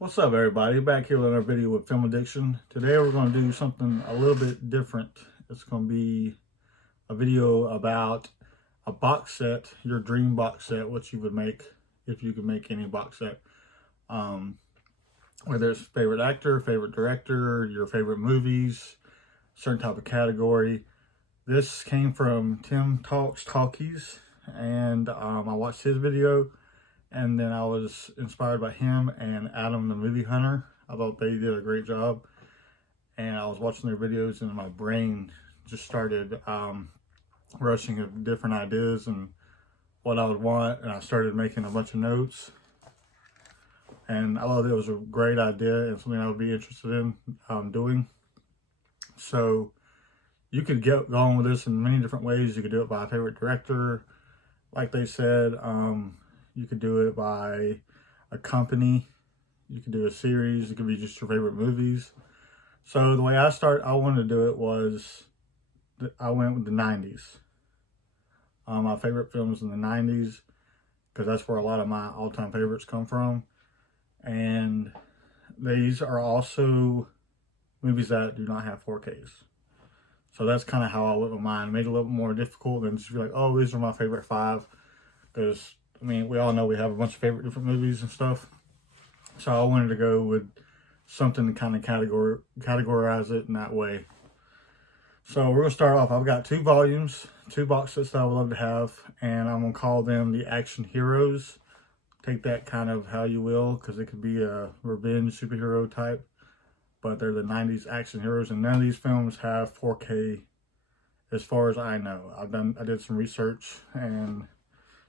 What's up, everybody? Back here with another video with Film Addiction. Today we're going to do something a little bit different. It's going to be a video about a box set, your dream box set, what you would make if you could make any box set. Whether it's favorite actor, favorite director, your favorite movies, certain type of category. This came from Tim Talkies, and I watched his video. And then I was inspired by him and Adam the Movie Hunter. I thought they did a great job. And I was watching their videos and my brain just started rushing of different ideas and what I would want. And I started making a bunch of notes. And I thought it was a great idea and something I would be interested in doing. So you could get going with this in many different ways. You could do it by a favorite director, like they said. You could do it by a company. You could do a series. It could be just your favorite movies. So the way I wanted to do it was, I went with the 90s. My favorite films in the 90s, because that's where a lot of my all-time favorites come from. And these are also movies that do not have 4Ks. So that's kind of how I went with mine. It made it a little bit more difficult than just be like, oh, these are my favorite 5. Because I mean, we all know we have a bunch of favorite different movies and stuff. So I wanted to go with something to kind of categorize it in that way. So we're going to start off. I've got 2 volumes, 2 box sets that I would love to have. And I'm going to call them the Action Heroes. Take that kind of how you will, because it could be a revenge superhero type. But they're the 90s action heroes. And none of these films have 4K as far as I know. I did some research, and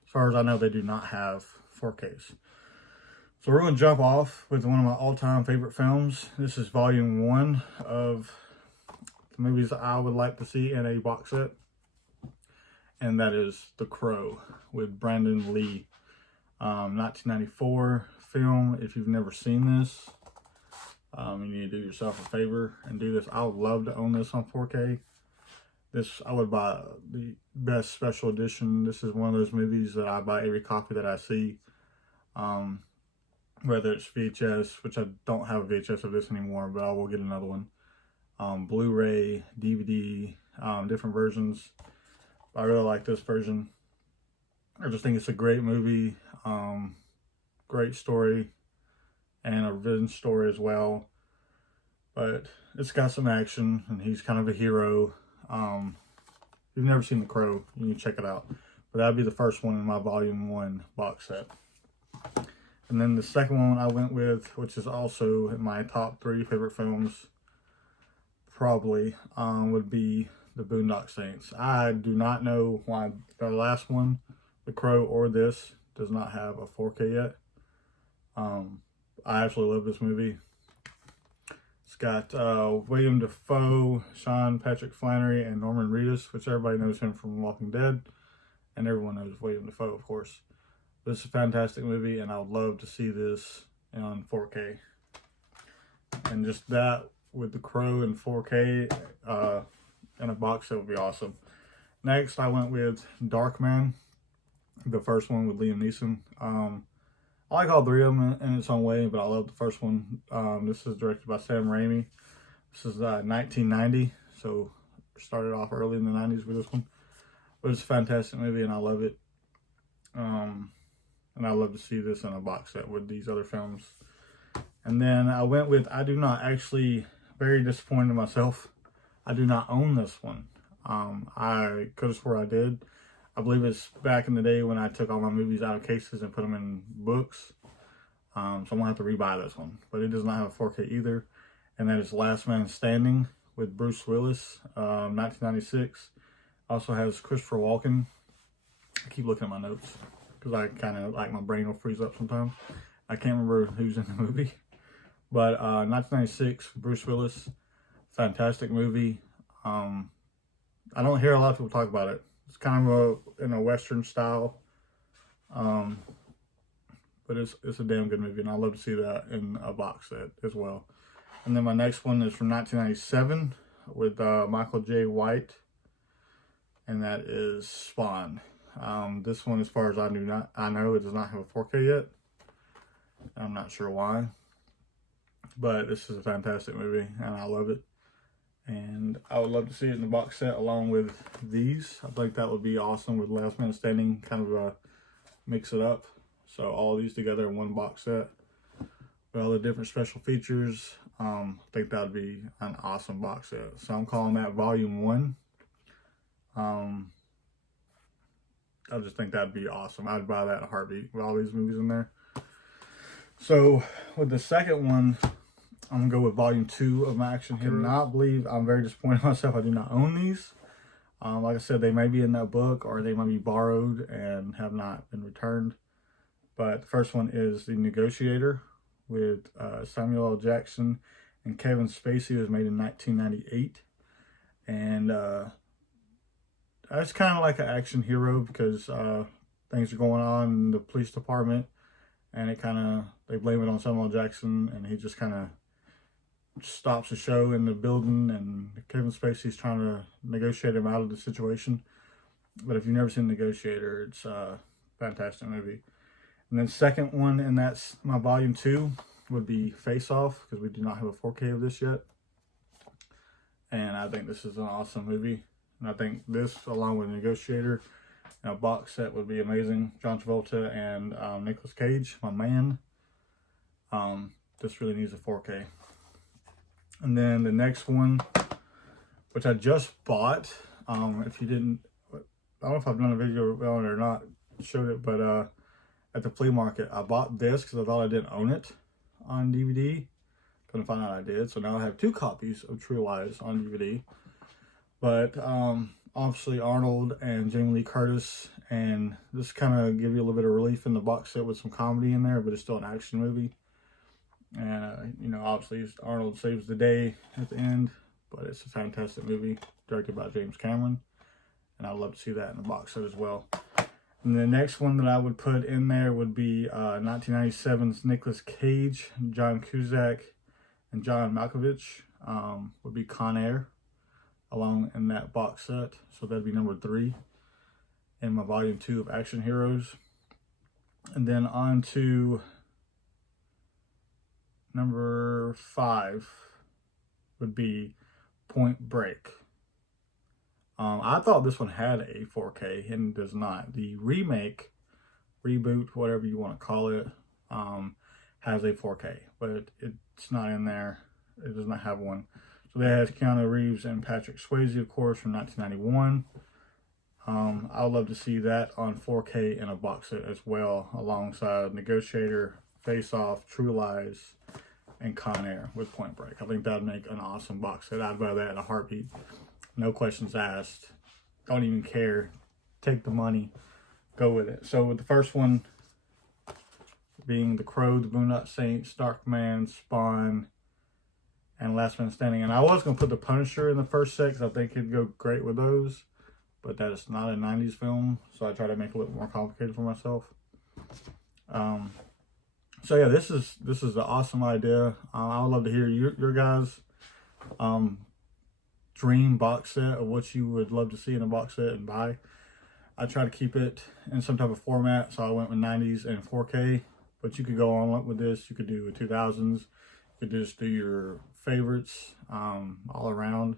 as far as I know, they do not have 4Ks. So we're going to jump off with one of my all-time favorite films. This is volume 1 of the movies that I would like to see in a box set. And that is The Crow with Brandon Lee. 1994 film. If you've never seen this, you need to do yourself a favor and do this. I would love to own this on 4K. This, I would buy the best special edition. This is one of those movies that I buy every copy that I see. Whether it's VHS, which I don't have a VHS of this anymore, but I will get another one. Blu-ray, DVD, different versions. I really like this version. I just think it's a great movie. Great story. And a revenge story as well. But it's got some action, and he's kind of a hero. If you've never seen The Crow, you need to check it out. But that'd be the first one in my volume 1 box set. And then the second one I went with, which is also in my top 3 favorite films, probably, would be The Boondock Saints. I do not know why the last one, The Crow, or this does not have a 4K yet. I absolutely love this movie. It's got William Dafoe, Sean Patrick Flannery, and Norman Reedus, which everybody knows him from Walking Dead. And everyone knows William Dafoe, of course. This is a fantastic movie, and I would love to see this on 4K. And just that with The Crow in 4K in a box set would be awesome. Next, I went with Darkman, the first one with Liam Neeson. I like all 3 of them in its own way, but I love the first one. This is directed by Sam Raimi. This is 1990, so started off early in the 90s with this one. But it's a fantastic movie, and I love it. And I love to see this in a box set with these other films. And then I went with, I do not actually, very disappointed in myself, I do not own this one. I could have swore I did. I believe it's back in the day when I took all my movies out of cases and put them in books. So I'm going to have to rebuy this one. But it does not have a 4K either. And that is Last Man Standing with Bruce Willis, 1996. Also has Christopher Walken. I keep looking at my notes because I kind of, like, my brain will freeze up sometimes. I can't remember who's in the movie. But 1996, Bruce Willis. Fantastic movie. I don't hear a lot of people talk about it. It's kind of in a Western style, but it's a damn good movie, and I love to see that in a box set as well. And then my next one is from 1997 with Michael J. White, and that is Spawn. This one, as far as I know, it does not have a 4K yet. I'm not sure why. but this is a fantastic movie and I love it. And I would love to see it in the box set along with these. I think that would be awesome with Last Man Standing, kind of mix it up. So all these together in one box set with all the different special features. I think that would be an awesome box set. So I'm calling that Volume 1. I just think that'd be awesome. I'd buy that in a heartbeat with all these movies in there. So with the second one, I'm gonna go with Volume 2 of my action heroes. I cannot believe I'm very disappointed in myself. I do not own these. Like I said, they may be in that book or they might be borrowed and have not been returned. But the first one is The Negotiator with Samuel L. Jackson and Kevin Spacey. It was made in 1998. And it's kind of like an action hero because things are going on in the police department. And they blame it on Samuel L. Jackson, and he just kind of stops the show in the building, and Kevin Spacey's trying to negotiate him out of the situation. But if you've never seen Negotiator, it's a fantastic movie. And then second one, and that's my Volume 2, would be Face Off, because we do not have a 4K of this yet. And I think this is an awesome movie. And I think this, along with Negotiator, a box set would be amazing. John Travolta and Nicolas Cage, my man. This really needs a 4K. And then the next one, which I just bought. If you didn't, I don't know if I've done a video on it or not, showed it, but at the flea market, I bought this because I thought I didn't own it on DVD. Couldn't find out I did, so now I have 2 copies of True Lies on DVD. But obviously Arnold and Jamie Lee Curtis, and this kind of give you a little bit of relief in the box set with some comedy in there, but it's still an action movie. And you know, obviously Arnold saves the day at the end, but it's a fantastic movie directed by James Cameron, and I'd love to see that in the box set as well. And the next one that I would put in there would be 1997's Nicolas Cage, John Cusack, and John Malkovich, would be Con Air, along in that box set. So that'd be number 3 in my Volume 2 of action heroes. And then on to number 5 would be Point Break. I thought this one had a 4K, and it does not. The remake, reboot, whatever you want to call it, has a 4K, but it's not in there. It does not have one. So that has Keanu Reeves and Patrick Swayze, of course, from 1991. I would love to see that on 4K in a box set as well, alongside Negotiator, Face Off, True Lies, and Con Air with Point Break. I think that would make an awesome box set. I'd buy that in a heartbeat. No questions asked. Don't even care. Take the money. Go with it. So with the first one being The Crow, The Boondock Saints, Darkman, Spawn, and Last Man Standing. And I was going to put The Punisher in the first set because I think it'd go great with those. But that is not a 90s film, so I try to make it a little more complicated for myself. So yeah, this is an awesome idea. I would love to hear your guys' dream box set of what you would love to see in a box set and buy. I try to keep it in some type of format, so I went with 90s and 4K. But you could go on with this. You could do 2000s. You could just do your favorites all around.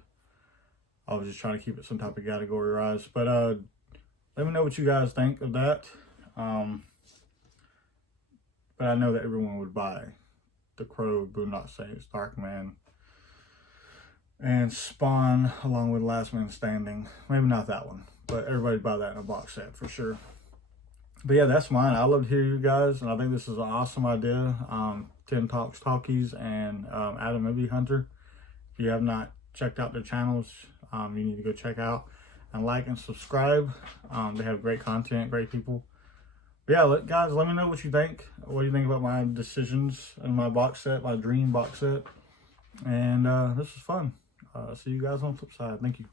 I was just trying to keep it some type of categorized. But let me know what you guys think of that. But I know that everyone would buy The Crow, Boondock Saints, Darkman, and Spawn, along with Last Man Standing. Maybe not that one, but everybody buy that in a box set for sure. But yeah, that's mine. I love to hear you guys, and I think this is an awesome idea. Tim Talks Talkies and Adam Movie Hunter. If you have not checked out their channels, you need to go check out and like and subscribe. They have great content, great people. But yeah, guys, let me know what you think. What do you think about my decisions and my box set, my dream box set? And this was fun. See you guys on the flip side. Thank you.